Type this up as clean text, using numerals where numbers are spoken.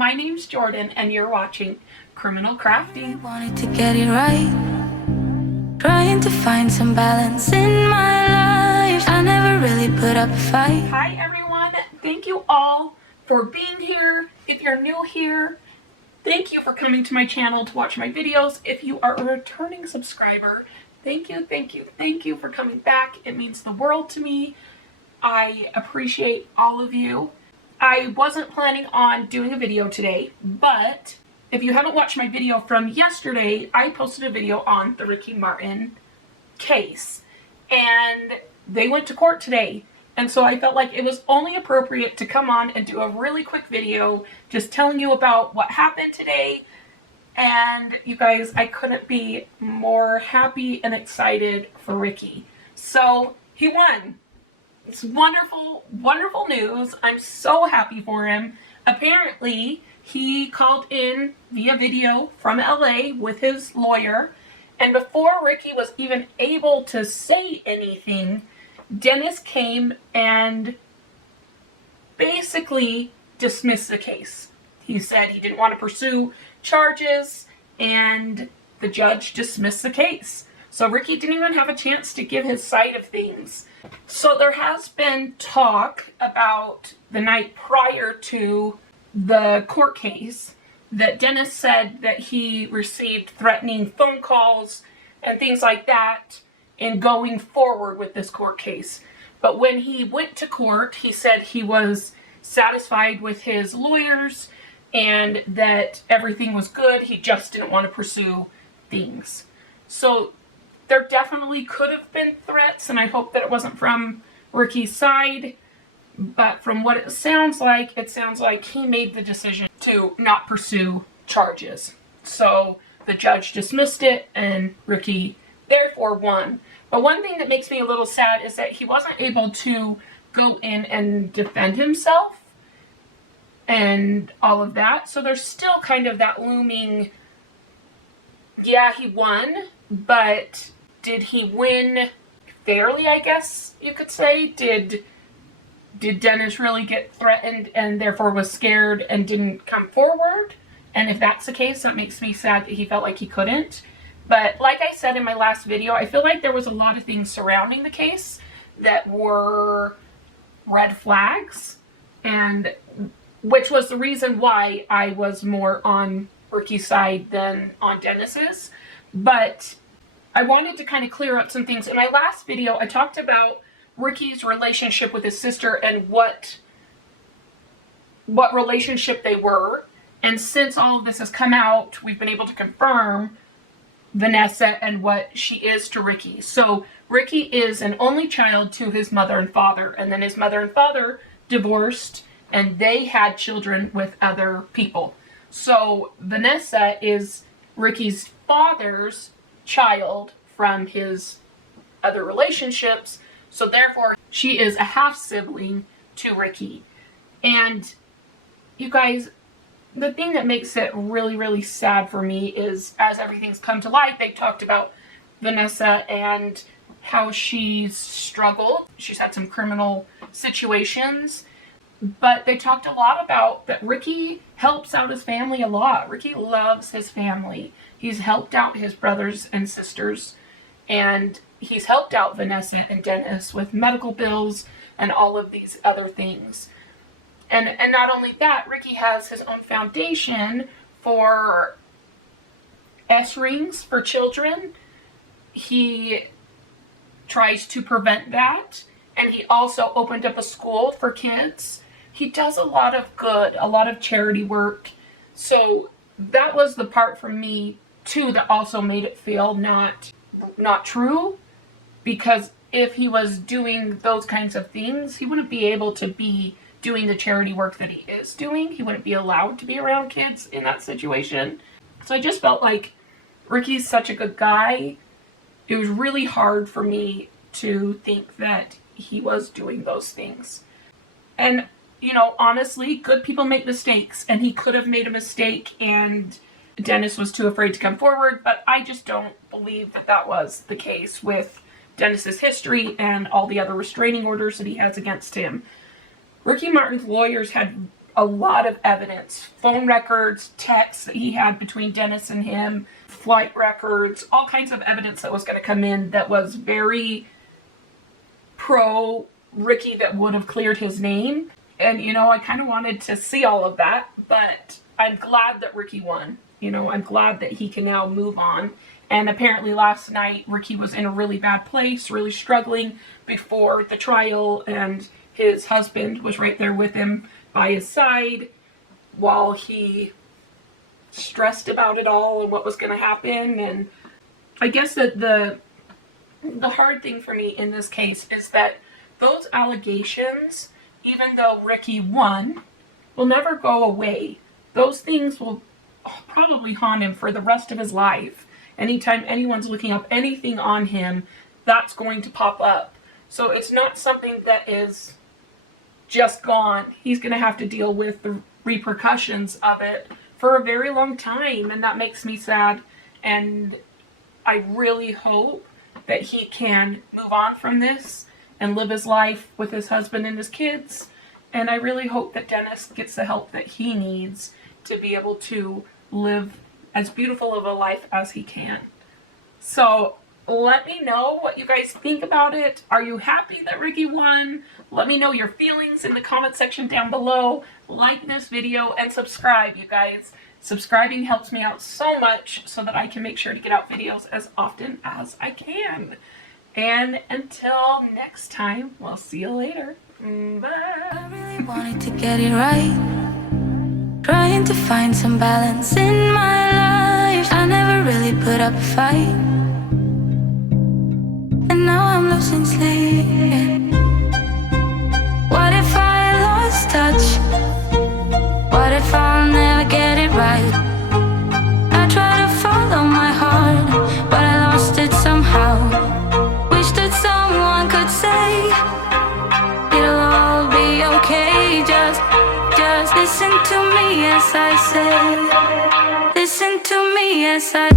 my name's Jordan and you're watching Criminal Crafting. Wanted to get it right, trying to find some balance in my life. I never really put up a fight. Hi everyone, thank you all for being here. If you're new here, thank you for coming to my channel to watch my videos. If you are a returning subscriber, thank you for coming back. It means the world to me. I appreciate all of you. I wasn't planning on doing a video today, but if you haven't watched my video from yesterday, I posted a video on the Ricky Martin case, and they went to court today. And so I felt like it was only appropriate to come on and do a really quick video just telling you about what happened today. And you guys, I couldn't be more happy and excited for Ricky. So he won. It's wonderful, wonderful news. I'm so happy for him. Apparently, he called in via video from LA with his lawyer. And before Ricky was even able to say anything, Dennis came and basically dismissed the case. He said he didn't want to pursue charges, and the judge dismissed the case. So Ricky didn't even have a chance to give his side of things. So there has been talk about the night prior to the court case that Dennis said that he received threatening phone calls and things like that in going forward with this court case. But when he went to court, he said he was satisfied with his lawyers and that everything was good. He just didn't want to pursue things. So there definitely could have been threats, and I hope that it wasn't from Ricky's side. But from what it sounds like he made the decision to not pursue charges. So the judge dismissed it, and Ricky therefore won. But one thing that makes me a little sad is that he wasn't able to go in and defend himself and all of that. So there's still kind of that looming, yeah, he won, but did he win fairly, I guess you could say? Did Dennis really get threatened and therefore was scared and didn't come forward? And if that's the case, that makes me sad that he felt like he couldn't. But like I said in my last video, I feel like there was a lot of things surrounding the case that were red flags, and which was the reason why I was more on Ricky's side than on Dennis's. But I wanted to kind of clear up some things. In my last video, I talked about Ricky's relationship with his sister and what relationship they were. And since all of this has come out, we've been able to confirm Vanessa and what she is to Ricky. So Ricky is an only child to his mother and father. And then his mother and father divorced, and they had children with other people. So Vanessa is Ricky's father's child from his other relationships, so therefore she is a half sibling to Ricky. And you guys, the thing that makes it really, really sad for me is, as everything's come to light, they talked about Vanessa and how she's struggled. She's had some criminal situations, but they talked a lot about that Ricky helps out his family a lot. Ricky loves his family. He's helped out his brothers and sisters, and he's helped out Vanessa and Dennis with medical bills and all of these other things. And not only that, Ricky has his own foundation for S-rings for children. He tries to prevent that, and he also opened up a school for kids. He does a lot of good, a lot of charity work. So that was the part for me too that also made it feel not true, because if he was doing those kinds of things, he wouldn't be able to be doing the charity work that he is doing. He wouldn't be allowed to be around kids in that situation. So I just felt like Ricky's such a good guy. It was really hard for me to think that he was doing those things. And you know, honestly, good people make mistakes, and he could have made a mistake and Dennis was too afraid to come forward, but I just don't believe that that was the case with Dennis's history and all the other restraining orders that he has against him. Ricky Martin's lawyers had a lot of evidence, phone records, texts that he had between Dennis and him, flight records, all kinds of evidence that was going to come in that was very pro Ricky, that would have cleared his name. And, you know, I kind of wanted to see all of that, but I'm glad that Ricky won. You know, I'm glad that he can now move on. And apparently last night, Ricky was in a really bad place, really struggling before the trial, and his husband was right there with him by his side while he stressed about it all and what was going to happen. And I guess that the hard thing for me in this case is that those allegations, even though Ricky won, will never go away. Those things will probably haunt him for the rest of his life. Anytime anyone's looking up anything on him, that's going to pop up. So it's not something that is just gone. He's going to have to deal with the repercussions of it for a very long time, and that makes me sad. And I really hope that he can move on from this and live his life with his husband and his kids. And I really hope that Dennis gets the help that he needs to be able to live as beautiful of a life as he can. So let me know what you guys think about it. Are you happy that Ricky won? Let me know your feelings in the comment section down below. Like this video and subscribe, you guys. Subscribing helps me out so much so that I can make sure to get out videos as often as I can. And until next time, we'll see you later. Bye. I really wanted to get it right. Trying to find some balance in my life. I never really put up a fight, and now I'm losing sleep. What if I lost touch? What if I'll never get it right? I try to follow my heart, but I lost it somehow. Wish that someone could say it'll all be okay. Just listen to me as I say. Listen to me as I